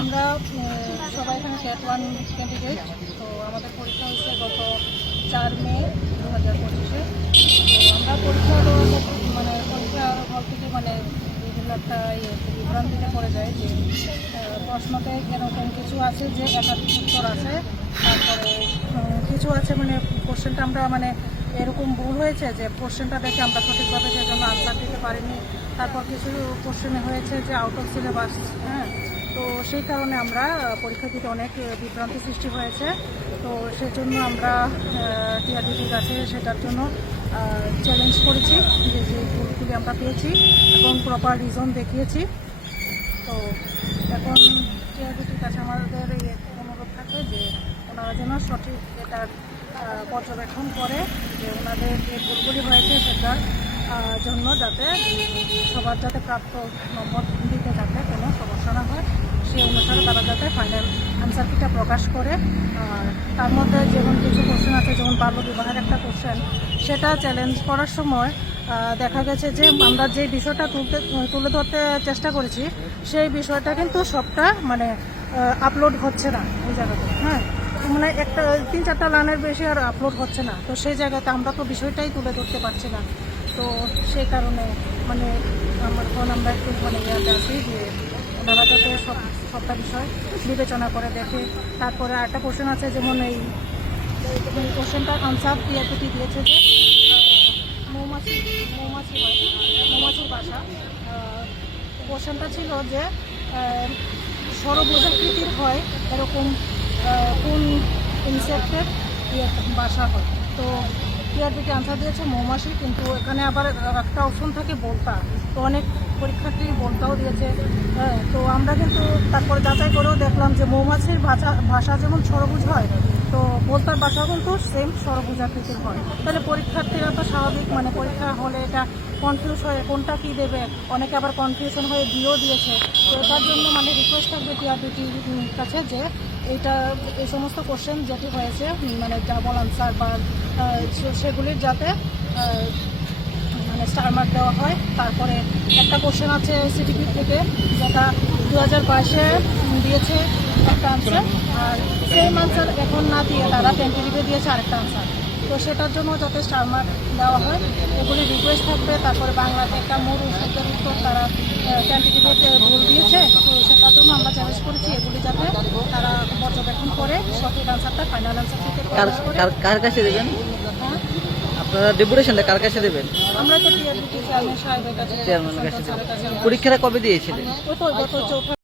আমরা সবাই এখানে ক্যাট ওয়ান ক্যান্ডিডেট তো আমাদের পরীক্ষা হচ্ছে গত চার মে দু হাজার পঁচিশে আমরা পরীক্ষার মানে পরীক্ষার হল থেকে মানে বিভিন্ন একটা ইয়ে বিভ্রান্তিতে পড়ে যায় যে প্রশ্নতে এরকম কিছু আছে যে একাধিক উত্তর আছে। তারপরে কিছু আছে মানে কোশ্চেনটা আমরা মানে এরকম ভুল হয়েছে যে কোশ্চেনটা দেখে আমরা সঠিকভাবে সেজন্য আনসার দিতে পারিনি। তারপর কিছু কোশ্চেনে হয়েছে যে আউট অফ সিলেবাস হ্যাঁ? তো সেই কারণে আমরা পরীক্ষা দিতে অনেক বিভ্রান্তি সৃষ্টি হয়েছে। তো সেজন্য আমরা টিআরডিটির কাছে সেটার জন্য চ্যালেঞ্জ করেছি যে যে ভুলগুলি আমরা পেয়েছি এবং প্রপার রিজন দেখিয়েছি। তো এখন টিআরডিটির কাছে আমাদের এই অনুরোধ থাকে যে ওনারা যেন সঠিক এটার পর্যবেক্ষণ করে যে ওনাদের যে ভুলগুলি হয়েছে সেটার জন্য যাতে সবার যাতে প্রাপ্ত নম্বর দিতে যাতে কোনো সমস্যা না হয়। সেই অনুসারে তারা যাতে ফাইনাল আনসার কিটা প্রকাশ করে, আর তার মধ্যে যেমন কিছু কোশ্চেন আছে, যেমন বাল্য বিবাহের একটা কোশ্চেন সেটা চ্যালেঞ্জ করার সময় দেখা গেছে যে আমরা যে বিষয়টা তুলতে, তুলে ধরতে চেষ্টা করেছি, সেই বিষয়টা কিন্তু সবটা মানে আপলোড হচ্ছে না ওই জায়গাতে হ্যাঁ? মানে একটা, তিন চারটা লাইনের বেশি আর আপলোড হচ্ছে না, তো সেই জায়গাতে আমরা তো বিষয়টাই তুলে ধরতে পারছি না, তো সেই কারণে মানে আমার ফোন আমরা একটু মানে ইয়াতে আছি যে ওনারা যাতে সব সবটা বিষয় বিবেচনা করে দেখে। তারপরে আরেকটা কোশ্চেন আছে যেমন এই কোশ্চেনটার আনসার টিআরপিটি দিয়েছে যে মৌমাছি মৌমাছি হয়, মৌমাছির বাসা। কোশ্চেনটা ছিল যে সরবোজাকৃতির হয় এরকম কোন ইনসেক্টের বাসা হয়? তো টিআরপিটি আনসার দিয়েছে মৌমাছি, কিন্তু এখানে আবার একটা অপশন থাকে বলতা। তো অনেক পরীক্ষার্থী বলতাও দিয়েছে। হ্যাঁ তো আমরা কিন্তু তারপরে যাচাই করেও দেখলাম যে মৌমাছির ভাষা ভাষা যেমন সরবুজ হয়, তো বলতার ভাষা কিন্তু সেম সরবুজ আকৃতির হয়। তাহলে পরীক্ষার্থীরা তো স্বাভাবিক মানে পরীক্ষা হলে এটা কনফিউজ হয়ে, কোনটা কি দেবে? অনেকে আবার কনফিউশন হয়ে দিয়েও দিয়েছে। তো এটার জন্য মানে রিকোয়েস্ট থাকবে টিআরপিটির কাছে যে এটা, এই সমস্ত কোশ্চেন যেটি হয়েছে মানে ডাবল আনসার বা সেগুলির যাতে মানে স্টার মার্ক দেওয়া হয়। তারপরে একটা কোশ্চেন আছে সিটিপি থেকে, যেটা দু হাজার বাইশে দিয়েছে একটা আনসার আর সেম আনসার এখন না দিয়ে তারা টেন্টেটিভে দিয়েছে আরেকটা আনসার তো সেটার জন্য যাতে স্টার মার্ক দেওয়া হয়, এগুলি রিকোয়েস্ট থাকবে। তারপরে বাংলাতে একটা শব্দের উত্তর তারা টেন্টেটিভে ভুল দিয়েছে। তো সেটার জন্য আমরা চ্যালেঞ্জ করেছি এগুলি যাতে তারা পর্যবেক্ষণ করে সঠিক আনসারটা ফাইনাল আনসার কার কাছে দেবেন? হ্যাঁ? আপনারা ডেপুটেশনটা কার কাছে দেবেন? আমরা তো চেয়ারম্যান সাহেবের কাছে পরীক্ষাটা কবে দিয়েছিলেন?